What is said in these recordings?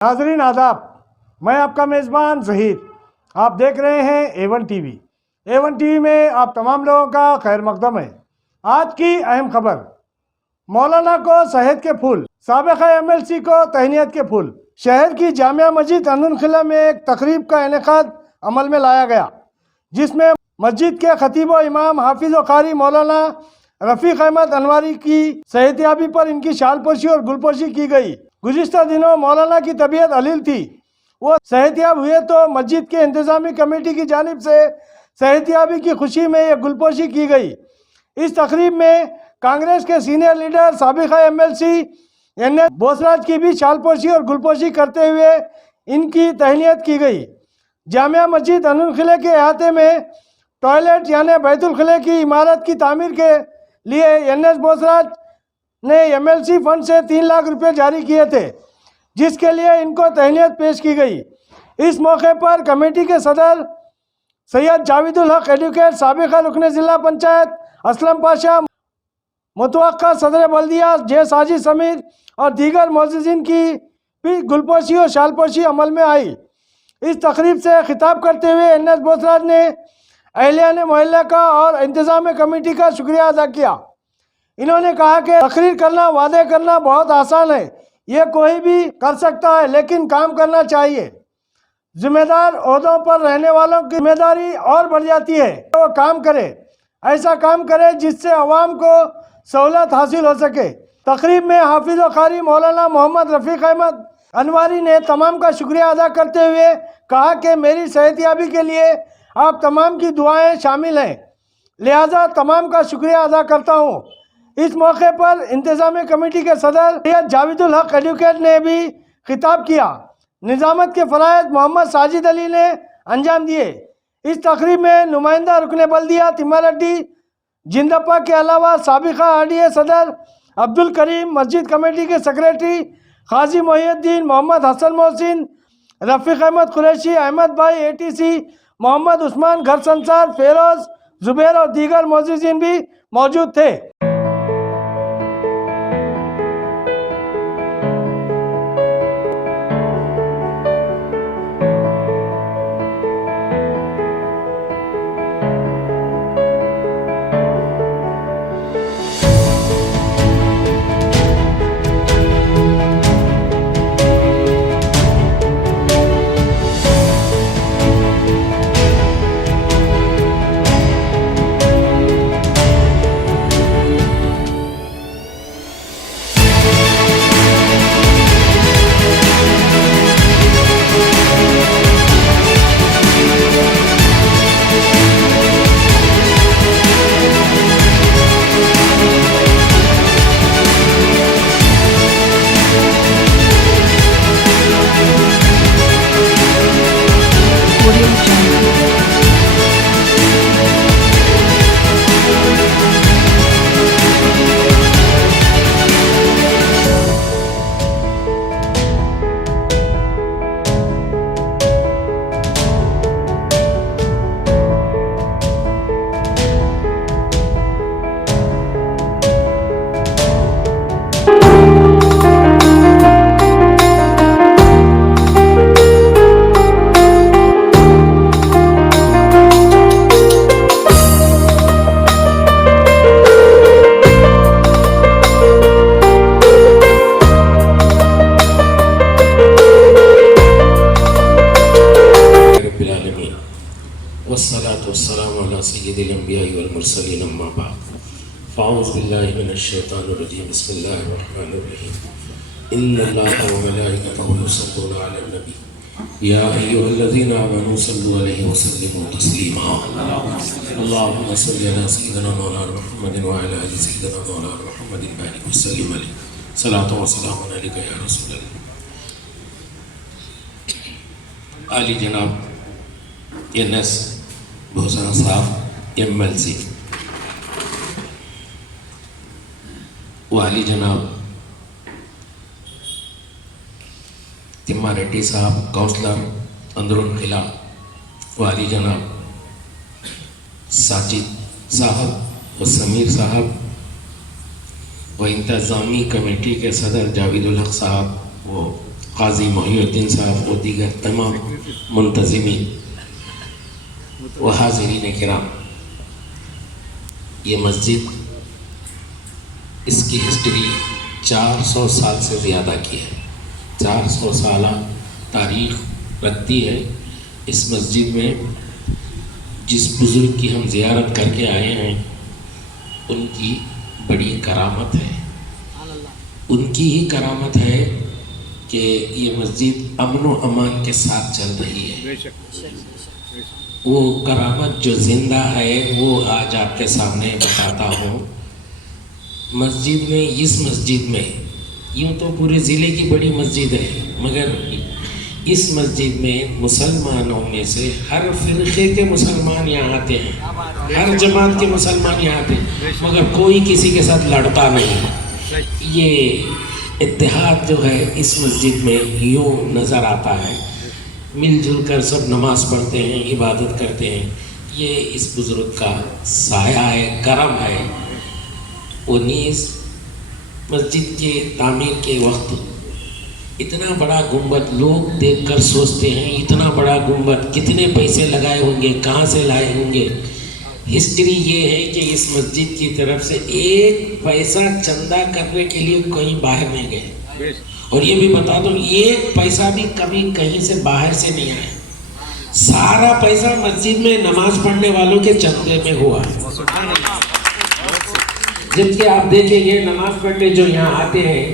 ناظرین آداب، میں آپ کا میزبان ظہیر، آپ دیکھ رہے ہیں A1 ٹی وی۔ A1 ٹی وی میں آپ تمام لوگوں کا خیر مقدم ہے۔ آج کی اہم خبر، مولانا کو صحت کے پھول، سابق MLC کو تہنیت کے پھول۔ شہر کی جامعہ مسجد انورالخلا میں ایک تقریب کا انعقاد عمل میں لایا گیا، جس میں مسجد کے خطیب و امام حافظ و قاری مولانا رفیق احمد انواری کی صحتیابی پر ان کی شال پوشی اور گل پوشی کی گئی۔ گزشتہ دنوں مولانا کی طبیعت علیل تھی، وہ صحتیاب ہوئے تو مسجد کے انتظامی کمیٹی کی جانب سے صحتیابی کی خوشی میں یہ گل پوشی کی گئی۔ اس تقریب میں کانگریس کے سینئر لیڈر سابق MLC NS بوسراج کی بھی شال پوشی اور گل پوشی کرتے ہوئے ان کی تہنیت کی گئی۔ جامعہ مسجد انورالخلا کے احاطے میں ٹوائلٹ یعنی بیت الخلا کی عمارت کی تعمیر کے لیے NS بوسراج نے MLC فنڈ سے 3 لاکھ روپے جاری کیے تھے، جس کے لیے ان کو تہنیت پیش کی گئی۔ اس موقع پر کمیٹی کے صدر سید جاوید الحق ایڈوکیٹ، سابق رکن ضلع پنچایت اسلم پاشا، متوقع صدر بلدیہ جے ساجد سمیر اور دیگر معززین کی بھی گلپوشی اور شال پوشی عمل میں آئی۔ اس تقریب سے خطاب کرتے ہوئے NS بوسراج نے اہلیان محلہ کا اور انتظام کمیٹی کا شکریہ ادا کیا۔ انہوں نے کہا کہ تقریر کرنا، وعدے کرنا بہت آسان ہے، یہ کوئی بھی کر سکتا ہے، لیکن کام کرنا چاہیے۔ ذمہ دار عہدوں پر رہنے والوں کی ذمہ داری اور بڑھ جاتی ہے کہ وہ کام کرے، ایسا کام کرے جس سے عوام کو سہولت حاصل ہو سکے۔ تقریب میں حافظ و قاری مولانا محمد رفیق احمد انواری نے تمام کا شکریہ ادا کرتے ہوئے کہا کہ میری صحتیابی کے لیے آپ تمام کی دعائیں شامل ہیں، لہذا تمام کا شکریہ ادا کرتا ہوں۔ اس موقع پر انتظامی کمیٹی کے صدر سید جاوید الحق ایڈوکیٹ نے بھی خطاب کیا۔ نظامت کے فرائض محمد ساجد علی نے انجام دیے۔ اس تقریب میں نمائندہ رکن بلدیہ تماریڈی جندپا کے علاوہ سابقہ RDA صدر عبدالکریم، مسجد کمیٹی کے سیکریٹری قاضی محی الدین، محمد حسن محسن، رفیق احمد قریشی، احمد بھائی ATC، محمد عثمان گھر سنسار، فیروز، زبیر اور دیگر معززین بھی موجود تھے۔ والصلاة والسلام على سيد الأنبياء والمرسلين أما بعد فأعوذ بالله من الشيطان الرجيم بسم الله الرحمن الرحيم إن الله وملائكته يصلون على النبي يا أيها الذين آمنوا صلوا عليه وسلموا تسليما اللهم صل على سيدنا مولانا محمد وعلى آل سيدنا مولانا محمد وبارك وسلم عليه صلاة وسلام عليك يا رسول الله۔ عالی جناب NS بوسرا صاحب MLC، والی جناب تماریڈی صاحب کونسلر اندرالخلا، والی جناب ساجد صاحب و سمیر صاحب و انتظامی کمیٹی کے صدر جاوید الحق صاحب و قاضی محی الدین صاحب و دیگر تمام منتظمین و حاضرین کرام، یہ مسجد، اس کی ہسٹری 400 سال سے زیادہ کی ہے، 400 سالہ تاریخ رکھتی ہے۔ اس مسجد میں جس بزرگ کی ہم زیارت کر کے آئے ہیں ان کی بڑی کرامت ہے، ان کی ہی کرامت ہے کہ یہ مسجد امن و امان کے ساتھ چل رہی ہے۔ وہ کرامت جو زندہ ہے وہ آج آپ کے سامنے بتاتا ہوں۔ مسجد میں، اس مسجد میں، یوں تو پورے ضلع کی بڑی مسجد ہے، مگر اس مسجد میں مسلمانوں میں سے ہر فرقے کے مسلمان یہاں آتے ہیں، ہر جماعت کے مسلمان یہاں آتے ہیں، مگر کوئی کسی کے ساتھ لڑتا نہیں۔ یہ اتحاد جو ہے اس مسجد میں یوں نظر آتا ہے، مل جل کر سب نماز پڑھتے ہیں، عبادت کرتے ہیں۔ یہ اس بزرگ کا سایہ ہے، کرم ہے۔ وہ نیز مسجد کے تعمیر کے وقت اتنا بڑا گنبد لوگ دیکھ کر سوچتے ہیں اتنا بڑا گنبد کتنے پیسے لگائے ہوں گے، کہاں سے لائے ہوں گے۔ ہسٹری یہ ہے کہ اس مسجد کی طرف سے ایک پیسہ چندہ کرنے کے لیے کہیں باہر نہیں گئے، اور یہ بھی بتا دوں ایک پیسہ بھی کبھی کہیں سے باہر سے نہیں آیا، سارا پیسہ مسجد میں نماز پڑھنے والوں کے چندے میں ہوا۔ جبکہ آپ دیکھیں گے نماز پڑھنے جو یہاں آتے ہیں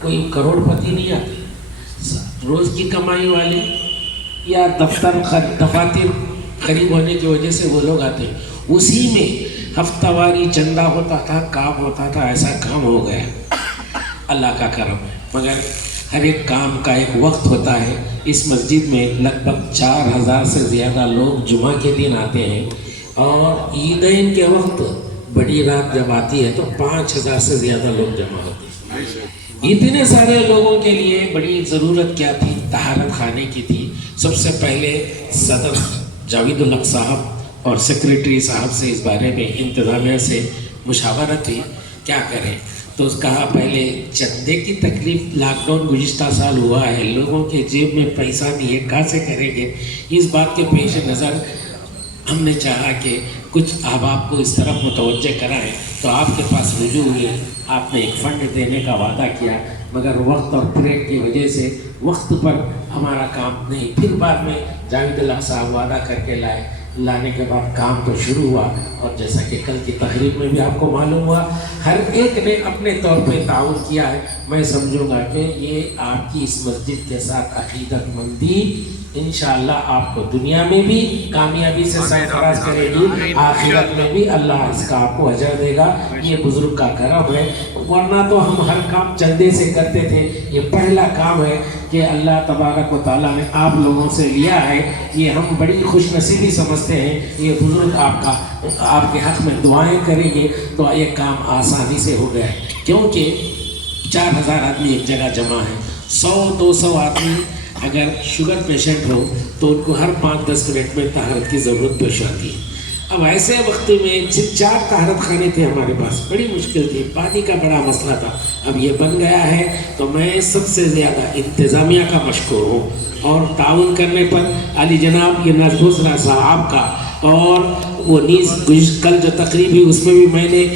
کوئی کروڑ پتی نہیں آتے، روز کی کمائی والے یا دفاتر قریب ہونے کی وجہ سے وہ لوگ آتے ہیں۔ اسی میں ہفتہ واری چندہ ہوتا تھا، کام ہوتا تھا، ایسا کام ہو گیا، اللہ کا کرم ہے۔ مگر ہر ایک کام کا ایک وقت ہوتا ہے۔ اس مسجد میں لگ بھگ 4000 سے زیادہ لوگ جمعہ کے دن آتے ہیں، اور عیدین کے وقت بڑی رات جب آتی ہے تو 5000 سے زیادہ لوگ جمع ہوتے ہیں۔ اتنے سارے لوگوں کے لیے بڑی ضرورت کیا تھی؟ طہارت خانے کی تھی۔ سب سے پہلے صدر جاوید الحق صاحب اور سیکریٹری صاحب سے اس بارے میں انتظامیہ سے مشاورت تھی کیا کریں، تو اس کہا پہلے چندے کی تکلیف، لاک ڈاؤن گزشتہ سال ہوا ہے، لوگوں کے جیب میں پیسہ نہیں ہے، کہاں سے کریں گے؟ اس بات کے پیش نظر ہم نے چاہا کہ کچھ احباب کو اس طرف متوجہ کرائیں، تو آپ کے پاس رجوع ہوئے، آپ نے ایک فنڈ دینے کا وعدہ کیا، مگر وقت اور پریڈ کی وجہ سے وقت پر ہمارا کام نہیں۔ پھر بعد میں جاوید الحق صاحب وعدہ کر کے لانے کے بعد کام تو شروع ہوا، اور جیسا کہ کل کی تقریب میں بھی آپ کو معلوم ہوا، ہر ایک نے اپنے طور پہ تعاون کیا ہے۔ میں سمجھوں گا کہ یہ آپ کی اس مسجد کے ساتھ عقیدت مندی انشاءاللہ آپ کو دنیا میں بھی کامیابی سے سرفراز کرے گی، آخرت میں بھی اللہ اس کا آپ کو اجر دے گا۔ یہ بزرگ کا کرم ہے، ورنہ تو ہم ہر کام چندے سے کرتے تھے۔ یہ پہلا کام ہے کہ اللہ تبارک و تعالیٰ نے آپ لوگوں سے لیا ہے، یہ ہم بڑی خوش نصیبی سمجھتے ہیں۔ یہ بزرگ آپ کے حق میں دعائیں کریں گے تو یہ کام آسانی سے ہو گیا ہے، کیونکہ 4000 آدمی ایک جگہ جمع ہے، 100-200 آدمی اگر شوگر پیشنٹ ہو تو ان کو ہر 5-10 منٹ میں طہارت کی ضرورت پیش آتی ہے۔ اب ایسے وقت میں صرف 4 طہارت خانے تھے ہمارے پاس، بڑی مشکل تھی، پانی کا بڑا مسئلہ تھا۔ اب یہ بن گیا ہے تو میں سب سے زیادہ انتظامیہ کا مشکور ہوں، اور تعاون کرنے پر علی جناب یہ نازبوسرا صاحب کا، اور وہ نیز کل جو تقریب ہوئی اس میں بھی میں نے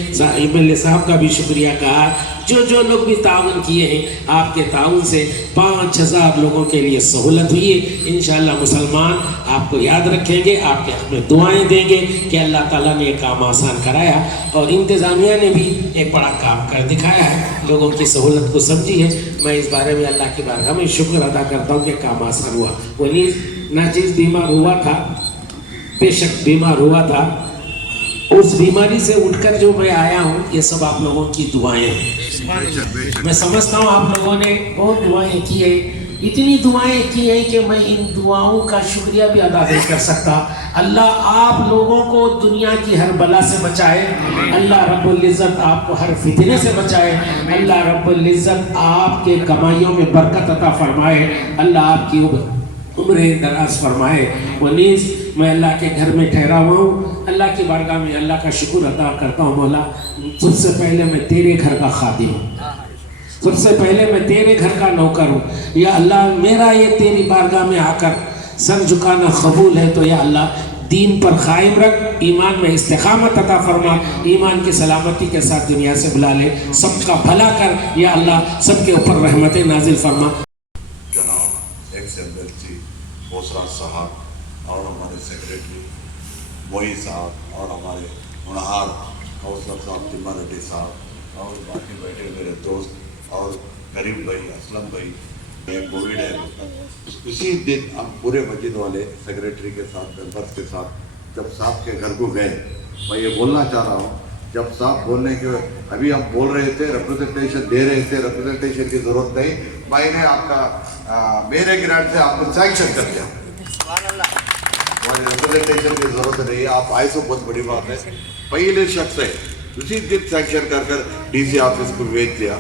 MLA صاحب کا بھی شکریہ کہا۔ جو لوگ بھی تعاون کیے ہیں، آپ کے تعاون سے 5000 لوگوں کے لیے سہولت ہوئی ہے۔ انشاءاللہ مسلمان آپ کو یاد رکھیں گے، آپ کے حق میں دعائیں دیں گے کہ اللہ تعالیٰ نے یہ کام آسان کرایا، اور انتظامیہ نے بھی ایک بڑا کام کر دکھایا ہے، لوگوں کی سہولت کو سمجھی ہے۔ میں اس بارے میں اللہ کی بارگاہ میں شکر ادا کرتا ہوں کہ کام آسان ہوا۔ وہ ناچیز بیمار ہوا تھا، بے شک بیمار ہوا تھا، اس بیماری سے اٹھ کر جو میں آیا ہوں یہ سب آپ لوگوں کی دعائیں ہیں۔ میں سمجھتا ہوں آپ لوگوں نے بہت دعائیں کی ہیں، اتنی دعائیں کی ہیں کہ میں ان دعاؤں کا شکریہ بھی ادا نہیں کر سکتا۔ اللہ آپ لوگوں کو دنیا کی ہر بلا سے بچائے، اللہ رب العزت آپ کو ہر فتنے سے بچائے، اللہ رب العزت آپ کے کمائیوں میں برکت عطا فرمائے، اللہ آپ کی عمریں دراز فرمائے۔ وہ نیز میں اللہ کے گھر میں ٹھہرا ہوا ہوں، اللہ کی بارگاہ میں اللہ کا شکر ادا کرتا ہوں۔ مولا سب سے پہلے میں تیرے گھر کا خادم ہوں، सबसे पहले मैं तेरे घर का नौकर हूँ, या अल्लाह मेरा ये तेरी बारगाह में आकर सर झुकाना कबूल है, तो या अल्लाह दीन पर कायम रख, ईमान में इस्तिकामत अता फरमा, ईमान की सलामती के साथ दुनिया से बुला ले, सबका भला कर या अल्लाह, सबके ऊपर रहमतें नाजिल फरमा। जनाब एक्स एमएलसी बोसरा साहब और हमारे सेक्रेटरी मोई साहब और हमारे मुनहार कौसर साहब तिम्मा रेड्डी साहब और बाकी बैठे मेरे दोस्त और करीम भाई असलम भाई, ये कोविड है। उसी दिन हम पूरे मस्जिद वाले सेक्रेटरी के साथ मेंबर्स के साथ जब साहब के घर को गए, मैं ये बोलना चाह रहा हूँ, जब साहब बोलने के अभी हम बोल रहे थे, रिप्रेजेंटेशन दे रहे थे, रिप्रेजेंटेशन की ज़रूरत नहीं, मैंने आपका मेरे ग्रांट से आपको सैंक्शन कर दिया, रिप्रेजेंटेशन की ज़रूरत नहीं है, आप आए तो बहुत बड़ी बात है। पहले शख्स है उसी दिन सैंक्शन कर कर डीसी ऑफिस को भेज दिया,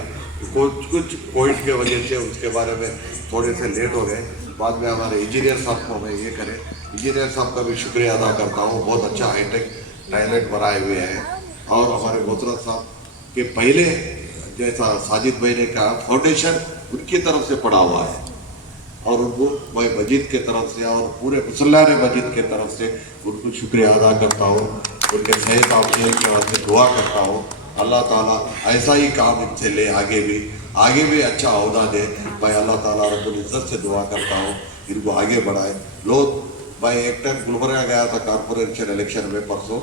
कुछ कोविड के वजह से उसके बारे में थोड़े से लेट हो गए, बाद में हमारे इंजीनियर साहब को मैं ये करें, इंजीनियर साहब का भी शुक्रिया अदा करता हूँ, बहुत अच्छा हाईटेक टॉयलेट बनाए हुए हैं। और हमारे बोसरा साहब के पहले जैसा साजिद भाई ने कहा फाउंडेशन उनकी तरफ से पड़ा हुआ है, और उनको मैं मस्जिद के तरफ से और पूरे मुसल्लान मस्जिद के तरफ से उनको शुक्रिया अदा करता हूँ, उनके सही कामयाबी के वास्ते दुआ करता हूँ। अल्लाह ताला ऐसा ही काम इनसे ले, आगे भी अच्छा अहदा दे। मैं अल्लाह ताला रब्बुल इज़्ज़त से दुआ करता हूँ इनको आगे बढ़ाए। लोग मैं एक टाइम गुलबर्गा गया था कॉर्पोरेशन इलेक्शन में, परसों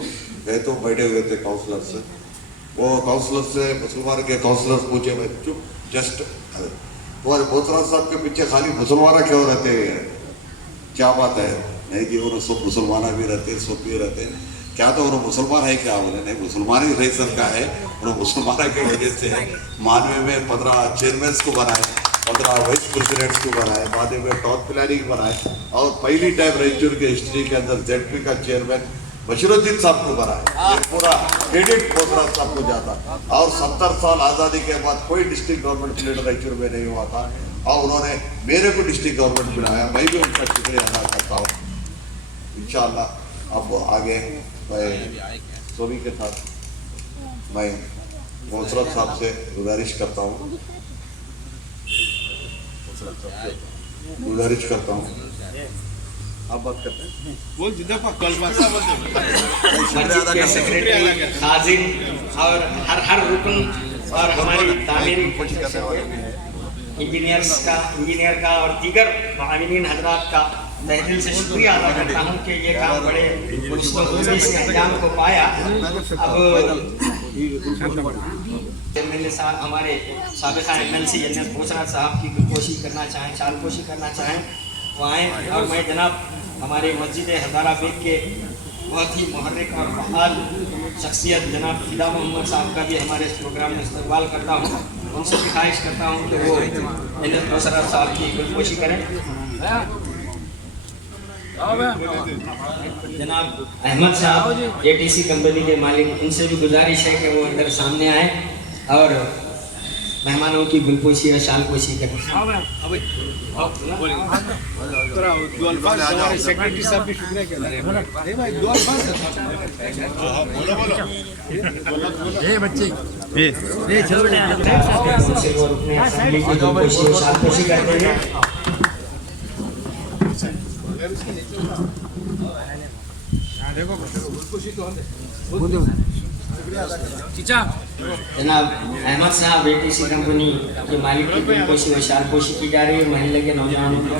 गए तो बैठे हुए थे काउंसलर से, वो काउंसलर से मुसलमान के काउंसलर पूछे, मैं चुप जस्ट तुम्हारे बोसरा साहब के पीछे खाली मुसलमान क्यों रहते हैं, क्या बात है? नहीं कि वो सब मुसलमान भी रहते, सब भी रहते, क्या तो वो मुसलमान है क्या? बोले नहीं, मुसलमान ही रीजन का है, और मुसलमान की वजह से मानवे में 15 चेयरमैन को बनाए, 15 वाइस प्रेसिडेंट्स को बनाए, बाद में टॉप प्लानिंग बनाए, और पहली टाइम रायचूर के हिस्ट्री के अंदर जेडपी का चेयरमैन बशीरुद्दीन साहब को बनाए। ये पूरा क्रेडिट बोसरा साहब को जाता। और 70 साल आज़ादी के बाद कोई डिस्ट्रिक्ट गवर्नमेंट लीडर रायचूर में नहीं हुआ था, और उन्होंने मेरे को डिस्ट्रिक्ट गवर्नमेंट बनाया, मैं भी उनका शुक्रिया अदा करता हूँ। इंशाअल्लाह अब आगे मैं सभी के साथ मैं बोसरा साहब से गुजारिश करता हूँ आप बात करते हैं, बोल जिधर पर कल बासा बोल मस्जिद के सेक्रेटरी, खाजिन और हर रुकन और हमारी तामीरी इंजीनियर का और दीगर मामिनीन हजरात का तहे दिल से शुक्रिया अदा करता हूँ कि ये काम बड़े मुस्तक़बिल से अंजाम को पाया। अब एमएलए साहब हमारे साबिक़ा एमएलसी जन्नत बोसरा साहब की गुलपोशी करना चाहें, शालपोशी करना चाहें वो आएँ, और मैं जनाब हमारे मस्जिद हज़ारा बेग के बहुत ही मुहर्रिक और फ़आल शख्सियत जनाब फिदा मोहम्मद साहब का भी हमारे इस प्रोग्राम में इस्तकबाल करता हूँ। उनसे भी ख्वाहिश करता हूँ कि वो जन्नत बोसरा साहब की गुलपोशी करें। जनाब अहमद साहब एटीसी कंपनी के मालिक, उनसे भी गुजारिश है कि वो अंदर सामने आए और मेहमानों की गुलपोशी और शालपोशी करें। सेक्रेटरी साहब भी शुक्रिया कर रहे हैं भाई, दो अल्फाज ये बच्चे ये चलो गुलपोशी और शालपोशी करते हैं। देखो गुलपोशी तो जनाब अहमद साहब एटीसी कंपनी के मालिक की गुलपोशी व शालपोशी की जा रही है महल्ले के नौजवानों को।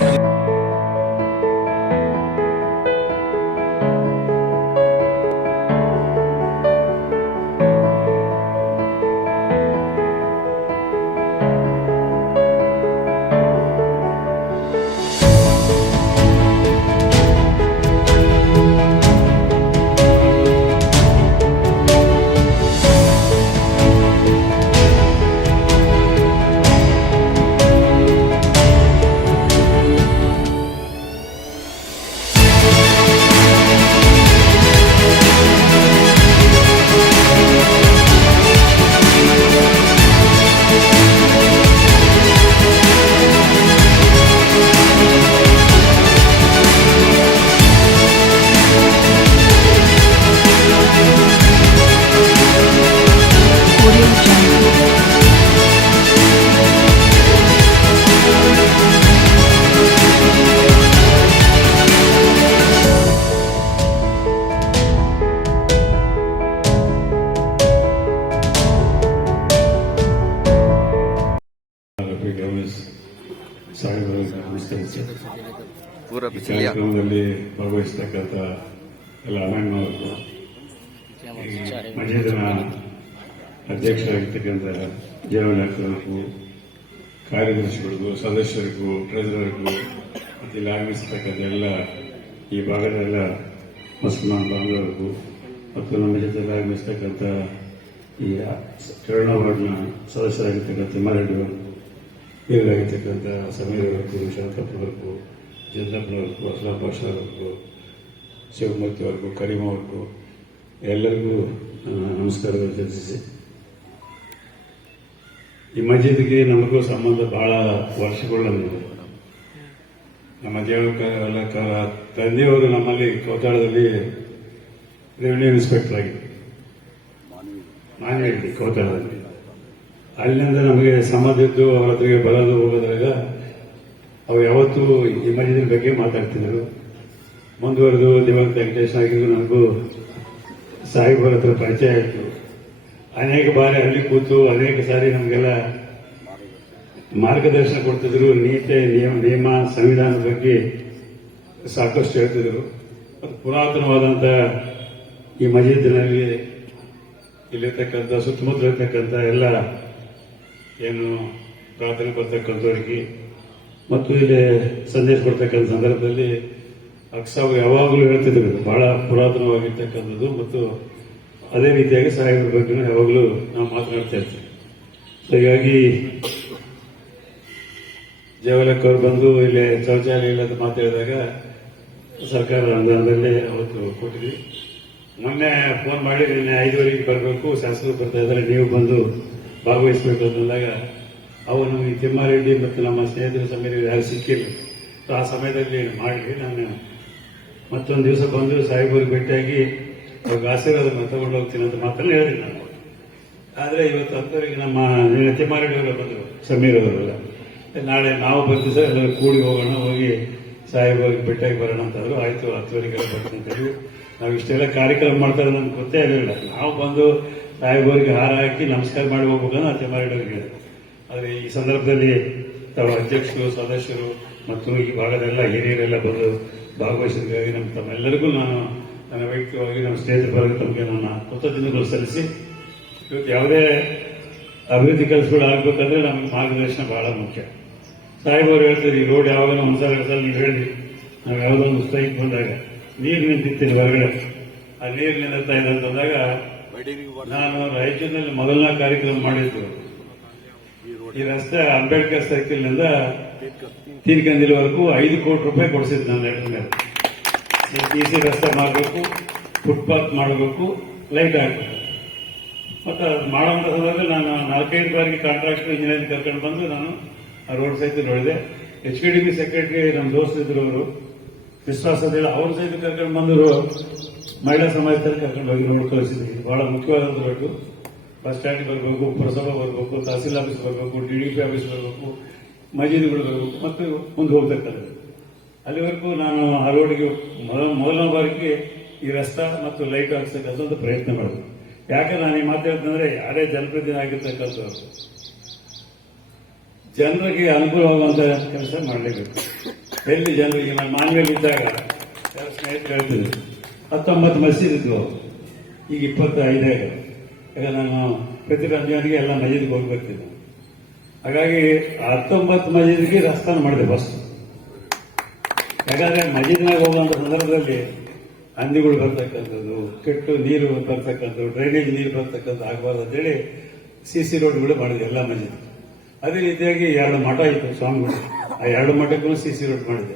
ಸದಸ್ಯ. ಈ ಕಾರ್ಯಕ್ರಮದಲ್ಲಿ ಭಾಗವಹಿಸತಕ್ಕಂಥ ಎಲ್ಲ ಅಣ್ಣನವರು, ಈ ಮಜೀದಿನ ಅಧ್ಯಕ್ಷರಾಗಿರ್ತಕ್ಕಂಥ ಜೇವನಾಕರಿಗೂ, ಕಾರ್ಯದರ್ಶಿಗಳಿಗೂ, ಸದಸ್ಯರಿಗೂ, ಟ್ರೆಜರರ್ಗೂ ಮತ್ತು ಇಲ್ಲಿ ಆಗಮಿಸತಕ್ಕಂಥ ಎಲ್ಲ ಈ ಭಾಗದ ಎಲ್ಲ ಮುಸಲ್ಮಾನ್ ಬಾಂಧವರಿಗೂ ಮತ್ತು ನಮ್ಮ ಜೊತೆಯಲ್ಲಿ ಆಗಮಿಸತಕ್ಕಂಥ ಈ ಚರಣ ವಾರ್ಡ್ನ ಸದಸ್ಯರಾಗಿರ್ತಕ್ಕಂಥ ತಿಮ್ಮಾರೆಡ್ಡಿ ಇವರಾಗಿರ್ತಕ್ಕಂಥ ಸಮೀರ್ ಅವರಿಗೂ, ಶಾಂತಪ್ಪನವರೆಗೂ, ಜಂದಪ್ಪನವರೆಗೂ, ಅಸ್ಲಾಂ ಪಾಷಾ ಅವರಿಗೂ, ಶಿವಮೂರ್ತಿ ಅವರಿಗೂ, ಕರೀಂ ಅವ್ರಿಗೂ ಎಲ್ಲರಿಗೂ ನಮಸ್ಕಾರಗಳು ತಿಳಿಸಿ, ಈ ಮಸ್ಜಿದ್ಗೆ ನಮಗೂ ಸಂಬಂಧ ಬಹಳ ವರ್ಷಗಳಿಂದ. ನಮ್ಮ ದೇವರ ತಂದೆಯವರು ನಮ್ಮಲ್ಲಿ ಕೋತಾಳದಲ್ಲಿ ರೆವಿನ್ಯೂ ಇನ್ಸ್ಪೆಕ್ಟರ್ ಆಗಿದ್ದರು, ಮಾನ್ಯಹಳ್ಳಿ ಕೋತಾಳದಲ್ಲಿ. ಅಲ್ಲಿಂದ ನಮಗೆ ಸಂಬಂಧ ಇದ್ದು ಅವರ ಹತ್ತಿಗೆ ಬರೋದು ಹೋಗೋದಾಗ ಅವ್ರು ಯಾವತ್ತೂ ಈ ಮಸ್ಜಿದಿನ ಬಗ್ಗೆ ಮಾತಾಡ್ತಿದ್ರು. ಮುಂದುವರೆದು ದಿವಂಗತ ವೆಂಕಟೇಶ್ ಆಗಿದ್ದು ನನಗೂ ಸಾಹಿಬರ ಹತ್ರ ಪರಿಚಯ ಆಯಿತು. ಅನೇಕ ಬಾರಿ ಅಲ್ಲಿ ಕೂತು ಅನೇಕ ಸಾರಿ ನಮಗೆಲ್ಲ ಮಾರ್ಗದರ್ಶನ ಕೊಡ್ತಿದ್ರು. ನೀತಿ ನಿಯಮ ಸಂವಿಧಾನದ ಬಗ್ಗೆ ಸಾಕಷ್ಟು ಹೇಳ್ತಿದ್ರು. ಪುರಾತನವಾದಂಥ ಈ ಮಸ್ಜಿದಿನಲ್ಲಿ ಇಲ್ಲಿರ್ತಕ್ಕಂಥ ಸುತ್ತಮುತ್ತಲಿರ್ತಕ್ಕಂಥ ಎಲ್ಲ ಏನು ಪ್ರಾರ್ಥನೆ ಬರ್ತಕ್ಕಂಥವ್ರಿಗೆ ಮತ್ತು ಇಲ್ಲಿ ಸಂದೇಶ ಕೊಡ್ತಕ್ಕಂಥ ಸಂದರ್ಭದಲ್ಲಿ ಅಕ್ಸಾವು ಯಾವಾಗಲೂ ಹೇಳ್ತಿದ್ರು, ಬಹಳ ಪುರಾತನವಾಗಿರ್ತಕ್ಕಂಥದ್ದು. ಮತ್ತು ಅದೇ ರೀತಿಯಾಗಿ ಸಾಹಿಬರ ಬಗ್ಗೆ ಯಾವಾಗಲೂ ನಾವು ಮಾತನಾಡ್ತಾ ಇರ್ತೀವಿ. ಹೀಗಾಗಿ ಜವಲಕ್ ಅವರು ಬಂದು ಇಲ್ಲಿ ಶೌಚಾಲಯ ಇಲ್ಲದ ಮಾತಾಡಿದಾಗ ಸರ್ಕಾರದ ಅನುದಾನದಲ್ಲಿ ಅವತ್ತು ಕೊಟ್ಟಿದ್ವಿ. ಮೊನ್ನೆ ಫೋನ್ ಮಾಡಿ ನಿನ್ನೆ 5:30 ಬರಬೇಕು, ಶಾಸಕರು ಬರ್ತಾ ಇದ್ದಾರೆ, ನೀವು ಬಂದು ಭಾಗವಹಿಸಬೇಕು ಅಂತಂದಾಗ ಅವನು ಈ ತಿಮ್ಮಾರೆಡ್ಡಿ ಮತ್ತು ನಮ್ಮ ಸ್ನೇಹಿತರ ಸಮಯ ಯಾರು ಸಿಕ್ಕಿಲ್ಲ. ಆ ಸಮಯದಲ್ಲಿ ಮಾಡಿ ನಾನು ಮತ್ತೊಂದು ದಿವಸ ಬಂದು ಸಾಹಿಬರಿಗೆ ಭೇಟಿಯಾಗಿ ಅವ್ರಿಗೆ ಆಶೀರ್ವಾದ ತಗೊಂಡು ಹೋಗ್ತೀನಿ ಅಂತ ಮಾತನ್ನು ಹೇಳಿದೆ ನಾನು. ಆದರೆ ಇವತ್ತು 10 ನಮ್ಮ ತಿಮ್ಮಾರೆಡ್ಡಿ ಅವರು ಬಂದರು, ಸಮೀರ್ ಅವರೆಲ್ಲ. ನಾಳೆ ನಾವು ಬರ್ತೀವಿ ಸರ್, ಎಲ್ಲರೂ ಕೂಡಿ ಹೋಗೋಣ, ಹೋಗಿ ಸಾಹಿಬರಿಗೆ ಭೇಟಿಯಾಗಿ ಬರೋಣ ಅಂತಂದ್ರು. ಆಯಿತು, 10:30 ಬರ್ತೀನಿ ಅಂತೇಳಿ ನಾವು ಇಷ್ಟೆಲ್ಲ ಕಾರ್ಯಕ್ರಮ ಮಾಡ್ತಾರೆ ನಮ್ಗೆ ಗೊತ್ತೇ ಇರಲಿಲ್ಲ. ನಾವು ಬಂದು ಸಾಹಿಬರಿಗೆ ಹಾರ ಹಾಕಿ ನಮಸ್ಕಾರ ಮಾಡಿ ಹೋಗ್ಬೇಕಂದ್ರೆ ತಿಮ್ಮಾರೆಡ್ಡಿ ಅವ್ರಿಗೆ ಹೇಳಿದೆ. ಆದರೆ ಈ ಸಂದರ್ಭದಲ್ಲಿ ತಾವು ಅಧ್ಯಕ್ಷರು, ಸದಸ್ಯರು ಮತ್ತು ಈ ಭಾಗದೆಲ್ಲ ಹಿರಿಯರೆಲ್ಲ ಬಂದು ಭಾಗವಹಿಸಿದಾಗಿ ತಮ್ಮೆಲ್ಲರಿಗೂ ನಾನು ನನ್ನ ವೈಯಕ್ತಿಕವಾಗಿ ನಮ್ಮ ಸ್ನೇಹಿತರ ಪರವಾಗಿ ತಮಗೆ ನನ್ನ ಕೃತಜ್ಞತೆಗಳು ಸಲ್ಲಿಸಿ, ಇವತ್ತು ಯಾವುದೇ ಅಭಿವೃದ್ಧಿ ಕೆಲಸಗಳು ಆಗಬೇಕಂದ್ರೆ ನಮಗೆ ಮಾರ್ಗದರ್ಶನ ಬಹಳ ಮುಖ್ಯ. ಸಾಹಿಬರು ಹೇಳ್ತೀರಿ, ಈ ರೋಡ್ ಯಾವಾಗ ಒಂದ್ಸಲ ನೀವು ಹೇಳಿದ್ರಿ, ನಾವು ಯಾವುದೋ ಒಂದು ಸ್ಥಳಕ್ಕೆ ಬಂದಾಗ ನೀರು ನಿಂತಿರ್ತೀನಿ ಹೊರಗಡೆ, ಆ ನೀರು ನಿಂತ ಇದೆ ಅಂತಂದಾಗ ನಾನು ರಾಯಚೂರಿನಲ್ಲಿ ಮೊದಲನೇ ಕಾರ್ಯಕ್ರಮ ಮಾಡಿದ್ದು ಈ ರಸ್ತೆ ಅಂಬೇಡ್ಕರ್ ಸರ್ಕಲ್ನಿಂದ ತೀರ್ಕಂದಿಲವರೆಗೂ 5 ಕೋಟಿ ರೂಪಾಯಿ ಕೊಡಿಸಿದ್ದು ನಾನು ಲೆಟರ್ ಮೇಲೆ. ಸಿ ರಸ್ತೆ ಮಾಡಬೇಕು, ಫುಟ್ಪಾತ್ ಮಾಡಬೇಕು, ಲೈಟ್ ಹಾಕಬೇಕು. ಮತ್ತು ಮಾಡುವಂಥ ಸಂದರ್ಭದಲ್ಲಿ ನಾನು 4-5 ಬಾರಿಗೆ ಕಾಂಟ್ರಾಕ್ಟರ್ ಇಂಜಿನಿಯರಿಂಗ್ ಕರ್ಕೊಂಡು ಬಂದು ನಾನು ಆ ರೋಡ್ ಸಹಿತ ನೋಡಿದೆ. HKDB ಸೆಕ್ರೆಟರಿ ನಮ್ಮ ದೋಸ್ತರಿದ್ರು, ಅವರು ವಿಶ್ವಾಸದಲ್ಲಿ ಅವ್ರ ಸಹಿತ ಕರ್ಕೊಂಡು ಬಂದರು. ಮಹಿಳಾ ಸಮಾಜದಲ್ಲಿ ಕರ್ಕೊಂಡು ಹೋಗಿ ನೋಡಿ ತೋರಿಸಿದ್ವಿ. ಇದು ಬಹಳ ಮುಖ್ಯವಾದ ರೋಡು. ಬಸ್ ಸ್ಟ್ಯಾಂಡ್ ಬರಬೇಕು, ಪುರಸಭಾ ಬರಬೇಕು, ತಹಸೀಲ್ ಆಫೀಸ್ ಬರಬೇಕು, DDP ಆಫೀಸ್ ಬರಬೇಕು, ಮಸೀದಿಗಳು ಬರಬೇಕು ಮತ್ತು ಮುಂದೆ ಹೋಗ್ತಕ್ಕಂಥದ್ದು. ಅಲ್ಲಿವರೆಗೂ ನಾನು ಆ ರೋಡಿಗೆ ಮೊದಲನೇ ಬಾರಿಗೆ ಈ ರಸ್ತೆ ಮತ್ತು ಲೈಟ್ ಹಾಕ್ಸಕ್ಕಂಥ ಪ್ರಯತ್ನ ಮಾಡಿದೆ. ಯಾಕೆ ನಾನು ಈ ಮಾತಾಡ್ತಂದ್ರೆ, ಯಾರೇ ಜನಪ್ರತಿನಿಧಿ ಆಗಿರ್ತಕ್ಕಂಥವ್ರು ಜನರಿಗೆ ಅನುಕೂಲವಾಗುವಂತ ಕೆಲಸ ಮಾಡಲೇಬೇಕು. ಎಲ್ಲಿ ಜನರಿಗೆ ನಾನು ಮಾನ್ಯಲ್ಲಿದ್ದಾಗ ಯಾರು ಸ್ನೇಹಿತರು ಹೇಳ್ತಿದ್ರು 19 ಮಸೀದಿ ಇದ್ವು, ಈಗ 25 ಆಗ. ಈಗ ನಾನು ಪ್ರತಿ ರಂಜಾನಿಗೆ ಎಲ್ಲ ಮಸೀದಿಗೆ ಹೋಗಿ ಬರ್ತಿದ್ದೆ. ಹಾಗಾಗಿ 19 ಮಸೀದಿಗೆ ರಸ್ತಾನ ಮಾಡಿದೆ ಬಸ್. ಯಾಕಂದ್ರೆ ಮಸೀದಿನಾಗ ಹೋಗುವಂತ ಸಂದರ್ಭದಲ್ಲಿ ಹಂದಿಗಳು ಬರ್ತಕ್ಕಂಥದ್ದು, ಕೆಟ್ಟು ನೀರು ಬರ್ತಕ್ಕಂಥದ್ದು, ಡ್ರೈನೇಜ್ ನೀರು ಬರ್ತಕ್ಕಂಥ ಆಗಬಾರ್ದು ಅಂತೇಳಿ CC ರೋಡ್ಗಳು ಮಾಡಿದೆ ಎಲ್ಲ ಮಸೀದಿ. ಅದೇ ರೀತಿಯಾಗಿ 2 ಮಠ ಇತ್ತು ಸ್ವಾಮಿಗಳು, ಆ 2 ಮಠಕ್ಕೂ CC ರೋಡ್ ಮಾಡಿದೆ.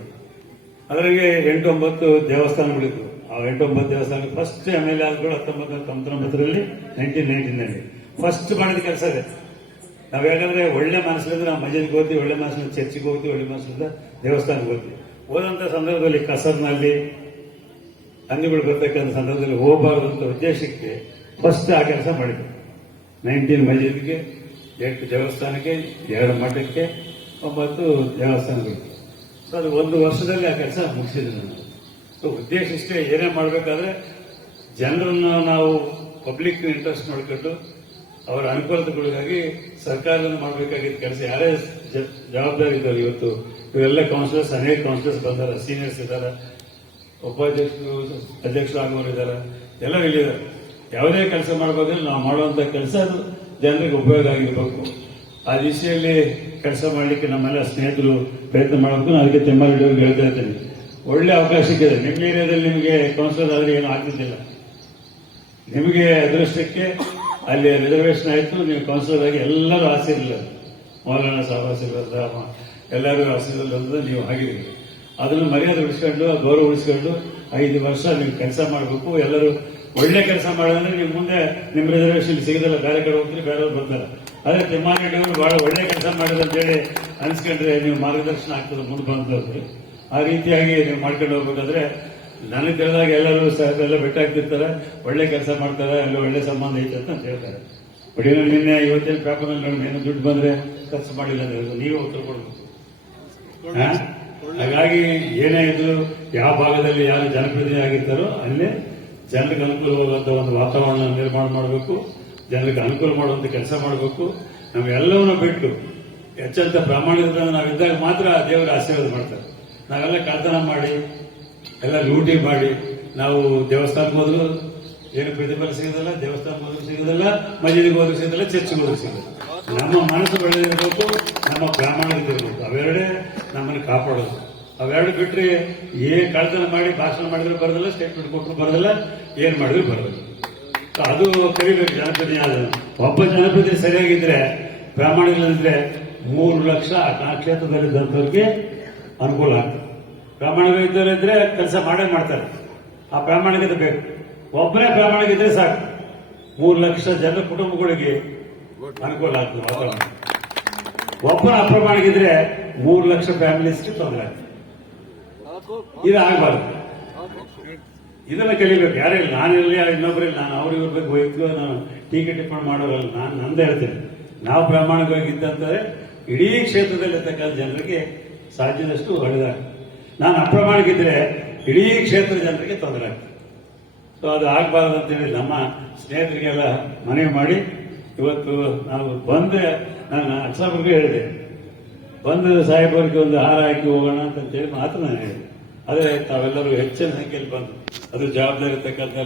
ಅದರಾಗೆ 8-9 ದೇವಸ್ಥಾನಗಳಿತ್ತು. ಆ 8-9 ದೇವಸ್ಥಾನ ಫಸ್ಟ್ MLA ಆದ್ಗಳು 1999ರಲ್ಲಿ 1919ನಲ್ಲಿ ಫಸ್ಟ್ ಮಾಡಿದ ಕೆಲಸ ಇದೆ. ನಾವ್ ಯಾಕಂದ್ರೆ ಒಳ್ಳೆ ಮನಸ್ಸಿಂದ ನಾವು ಮಸೀದಿಗೆ ಹೋಗ್ತೀವಿ, ಒಳ್ಳೆ ಮನಸ್ಸಿಂದ ಚರ್ಚಿಗೆ ಹೋಗ್ತೀವಿ, ಒಳ್ಳೆ ಮನಸ್ಸಿಂದ ದೇವಸ್ಥಾನಕ್ಕೆ ಹೋಗ್ತೀವಿ. ಹೋದಂತ ಸಂದರ್ಭದಲ್ಲಿ ಕಸರ್ನಲ್ಲಿ ಹಂದಿಗಳು ಬರ್ತಕ್ಕಂಥ ಸಂದರ್ಭದಲ್ಲಿ ಹೋಗಬಾರದು ಅಂತ ಉದ್ದೇಶಕ್ಕೆ ಫಸ್ಟ್ ಆ ಕೆಲಸ ಮಾಡಿದ್ರು. 19 ಮಸೀದಿಗೆ, 8 ದೇವಸ್ಥಾನಕ್ಕೆ, 2 ಮಠಕ್ಕೆ, 9 ದೇವಸ್ಥಾನಗಳಿಗೆ. ಸೊ ಅದು 1 ವರ್ಷದಲ್ಲಿ ಆ ಕೆಲಸ ಮುಗಿಸಿದ್ರು ನಾನು. ಸೊ ಉದ್ದೇಶ ಇಷ್ಟೇ, ಏನೇ ಮಾಡಬೇಕಾದ್ರೆ ಜನರನ್ನು ನಾವು ಪಬ್ಲಿಕ್ ಇಂಟ್ರೆಸ್ಟ್ ನೋಡ್ಕೊಂಡು ಅವರ ಅನುಕೂಲತೆಗಳಿಗಾಗಿ ಸರ್ಕಾರವನ್ನು ಮಾಡಬೇಕಾಗಿದ್ದ ಕೆಲಸ ಯಾರೇ ಜವಾಬ್ದಾರಿ ಇದ್ದವರು ಇವತ್ತು ಇವರೆಲ್ಲ ಕೌನ್ಸಿಲರ್ಸ್, ಅನೇಕ ಕೌನ್ಸಿಲರ್ಸ್ ಬಂದಾರ, ಸೀನಿಯರ್ಸ್ ಇದ್ದಾರೆ, ಉಪಾಧ್ಯಕ್ಷರು, ಅಧ್ಯಕ್ಷರು ಆಗುವವರು ಇದ್ದಾರೆ, ಎಲ್ಲ ಇಲ್ಲಿದ್ದಾರೆ. ಯಾವುದೇ ಕೆಲಸ ಮಾಡಬೇಕಾದ್ರೆ ನಾವು ಮಾಡುವಂತ ಕೆಲಸ ಅದು ಜನರಿಗೆ ಉಪಯೋಗ ಆಗಿರ್ಬೇಕು. ಆ ದಿಶೆಯಲ್ಲಿ ಕೆಲಸ ಮಾಡಲಿಕ್ಕೆ ನಮ್ಮೆಲ್ಲ ಸ್ನೇಹಿತರು ಪ್ರಯತ್ನ ಮಾಡಬೇಕು. ನಾನು ಅದಕ್ಕೆ ತಿಮ್ಮಾರೆಡ್ಡಿ ಅವ್ರಿಗೆ ಹೇಳ್ತಾ ಇರ್ತೇನೆ, ಒಳ್ಳೆ ಅವಕಾಶ ಸಿಕ್ಕಿದೆ. ನಿಮ್ಮ ಏರಿಯಾದಲ್ಲಿ ನಿಮಗೆ ಕೌನ್ಸಿಲರ್ ಆದ್ರೆ ಏನು ಆಗ್ತಿದ್ದಿಲ್ಲ. ನಿಮಗೆ ಅದೃಷ್ಟಕ್ಕೆ ಅಲ್ಲಿ ರಿಸರ್ವೇಶನ್ ಆಯಿತು, ನೀವು ಕೌನ್ಸಿಲರ್ ಆಗಿ ಎಲ್ಲರೂ ಆಸೆಯಿಲ್ಲ, ಮೌಲಾನಾ ಸಾಹೇಬ್ ಆಸೆಯಿಲ್ಲ, ಎಲ್ಲರೂ ಆಸೆಯಿಲ್ಲ, ನೀವು ಆಗಿದ್ದೀರಿ. ಅದನ್ನು ಮರ್ಯಾದೆ ಉಳಿಸ್ಕೊಂಡು, ಗೌರವ ಉಳಿಸ್ಕೊಂಡು 5 ವರ್ಷ ನೀವು ಕೆಲಸ ಮಾಡಬೇಕು. ಎಲ್ಲರೂ ಒಳ್ಳೆ ಕೆಲಸ ಮಾಡಿದ್ರೆ ನೀವು ಮುಂದೆ ನಿಮ್ಮ ರಿಸರ್ವೇಶನ್ ಸಿಗದಲ್ಲ, ಬೇರೆ ಕಡೆ ಹೋಗ್ತೀರಿ, ಬೇರೆಯವ್ರು ಬರ್ತಾರೆ. ಅದೇ ತಿಮ್ಮಾರೆಡ್ಡಿ ಅವರು ಬಹಳ ಒಳ್ಳೆ ಕೆಲಸ ಮಾಡಿದ್ರೆ ಅಂತೇಳಿ ಅನ್ಸ್ಕೊಂಡ್ರೆ ನೀವು ಮಾರ್ಗದರ್ಶನ ಆಗ್ತದೆ ಮುಂದೆ ಬಂದವ್ರಿಗೆ. ಆ ರೀತಿಯಾಗಿ ನೀವು ಮಾಡ್ಕೊಂಡು ಹೋಗ್ಬೇಕಾದ್ರೆ ನನಗೆ ತಿಳಿದಾಗ ಎಲ್ಲರೂ ಎಲ್ಲ ಬೆಟ್ಟ ಆಗ್ತಿರ್ತಾರೆ, ಒಳ್ಳೆ ಕೆಲಸ ಮಾಡ್ತಾರೆ, ಎಲ್ಲ ಒಳ್ಳೆ ಸಂಬಂಧ ಐತೆ ಅಂತ ಹೇಳ್ತಾರೆ. ಬಟ್ ಏನೋ ನಿನ್ನೆ ಇವತ್ತೇನು ಪೇಪರ್ನಲ್ಲಿ ನೋಡಿ ಏನು ದುಡ್ಡು ಬಂದ್ರೆ ಖರ್ಚು ಮಾಡಿಲ್ಲ ಅಂತ ಹೇಳಿದ್ರು, ನೀವೇ ಉತ್ತರ ಕೊಡ್ಬೇಕು. ಹಾಗಾಗಿ ಏನೇ ಇದ್ರು ಯಾವ ಭಾಗದಲ್ಲಿ ಯಾರು ಜನಪ್ರತಿನಿಧಿ ಆಗಿರ್ತಾರೋ ಅಲ್ಲೇ ಜನರಿಗೆ ಅನುಕೂಲವಾಗುವಂತ ಒಂದು ವಾತಾವರಣ ನಿರ್ಮಾಣ ಮಾಡಬೇಕು, ಜನರಿಗೆ ಅನುಕೂಲ ಮಾಡುವಂತ ಕೆಲಸ ಮಾಡಬೇಕು. ನಾವೆಲ್ಲವನ್ನೂ ಬಿಟ್ಟು ಹೆಚ್ಚಂತ ಪ್ರಾಮಾಣಿಕತೆ ನಾವಿದ್ದಾಗ ಮಾತ್ರ ದೇವರ ಆಶೀರ್ವಾದ ಮಾಡ್ತಾರೆ. ನಾವೆಲ್ಲ ಕಳ್ತನ ಮಾಡಿ, ಎಲ್ಲ ಲೂಟಿ ಮಾಡಿ, ನಾವು ದೇವಸ್ಥಾನಕ್ಕೆ ಹೋದ್ರು ಏನು ಪ್ರತಿಫಲ ಸಿಗೋದಿಲ್ಲ, ದೇವಸ್ಥಾನಕ್ಕೆ ಹೋದ್ರು ಸಿಗೋದಿಲ್ಲ, ಮಸೀದಿಗೆ ಹೋದ್ರು ಸಿಗೋದಿಲ್ಲ, ಚರ್ಚ್ಗೆ ಹೋದ್ರು ಸಿಗೋದಿಲ್ಲ. ನಮ್ಮ ಮನಸ್ಸು ಬೆಳೆದಿರಬೇಕು, ನಮ್ಮ ಪ್ರಾಮಾಣಿಕತೆ ಇರಬೇಕು. ಅವೆರಡೇ ನಮ್ಮನ್ನು ಕಾಪಾಡೋದು. ಅವೆರಡು ಬಿಟ್ರೆ ಕಳ್ತನ ಮಾಡಿ ಭಾಷಣ ಮಾಡಿದ್ರೆ ಬರೋದಿಲ್ಲ, ಸ್ಟೇಟ್ಮೆಂಟ್ ಕೊಟ್ಟರು ಬರೋದಿಲ್ಲ, ಏನ್ ಮಾಡಿದ್ರು ಬರೋದಿಲ್ಲ. ಅದು ಕರಿಬೇಕು ಜನಪ್ರತಿನಿಧಿ ಆದ. ಒಬ್ಬ ಜನಪ್ರತಿನಿಧಿ ಸರಿಯಾಗಿದ್ರೆ, ಪ್ರಾಮಾಣಿಕರಿದ್ರೆ 3 ಲಕ್ಷ ಆ ಕ್ಷೇತ್ರದಲ್ಲಿದ್ದಂಥವ್ರಿಗೆ ಅನುಕೂಲ ಆಗ್ತದೆ. ಪ್ರಾಮಾಣಿಕ ಇದ್ದವರಿದ್ರೆ ಕೆಲಸ ಮಾಡೇ ಮಾಡ್ತಾರೆ. ಆ ಪ್ರಾಮಾಣಿಕತೆ ಬೇಕು. ಒಬ್ಬನೇ ಪ್ರಾಮಾಣಿಕ ಇದ್ರೆ ಸಾಕು, 3 ಲಕ್ಷ ಜನರ ಕುಟುಂಬಗಳಿಗೆ ಅನುಕೂಲ ಆಗ್ತದೆ ವಾತಾವರಣ. ಒಬ್ಬನ ಅಪ್ರಾಮಾಣಿಕ ಇದ್ರೆ 3 ಲಕ್ಷ ಫ್ಯಾಮಿಲೀಸ್ಗೆ ತೊಂದರೆ ಆಗ್ತದೆ. ಇದು ಆಗಬಾರ್ದು. ಇದನ್ನ ಕಲಿಬೇಕು. ಯಾರೇ ಇಲ್ಲ, ನಾನಿರಲಿ ಇನ್ನೊಬ್ಬರಿಲ್ಲ, ನಾನು ಅವ್ರಿಗೆ ಬಗ್ಗೆ ವೈಯಕ್ತಿಕ ನಾನು ಟೀಕೆ ಟಿಪ್ಪಣಿ ಮಾಡೋರಲ್ಲ. ನಾನು ನಂದೇ ಹೇಳ್ತೇನೆ, ನಾವು ಪ್ರಾಮಾಣಿಕವಾಗಿದ್ದಂತಾರೆ ಇಡೀ ಕ್ಷೇತ್ರದಲ್ಲಿರ್ತಕ್ಕಂಥ ಜನರಿಗೆ ಸಾಧ್ಯದಷ್ಟು ಒಳ್ಳೆಯದಾಗ್ತದೆ. ನಾನು ಅಪ್ರಾಮಾಣಿಕಿದ್ರೆ ಇಡೀ ಕ್ಷೇತ್ರದ ಜನರಿಗೆ ತೊಂದರೆ ಆಗ್ತದೆ. ಸೊ ಅದು ಆಗಬಾರ್ದು ಅಂತೇಳಿ ನಮ್ಮ ಸ್ನೇಹಿತರಿಗೆಲ್ಲ ಮನವಿ ಮಾಡಿ ಇವತ್ತು ನಾವು ಬಂದ್ರೆ, ನಾನು ಅಕ್ಷರಕ್ಕೆ ಹೇಳಿದೆ, ಬಂದು ಸಾಹೇಬರಿಗೆ ಒಂದು ಹಾರ ಹಾಕಿ ಹೋಗೋಣ ಅಂತೇಳಿ ಮಾತ್ರ ನಾನು ಹೇಳಿದೆ. ಆದರೆ ತಾವೆಲ್ಲರೂ ಹೆಚ್ಚಿನ ಸಂಖ್ಯೆಯಲ್ಲಿ ಬಂದು, ಅದು ಜವಾಬ್ದಾರಿ ಇರ್ತಕ್ಕಂಥ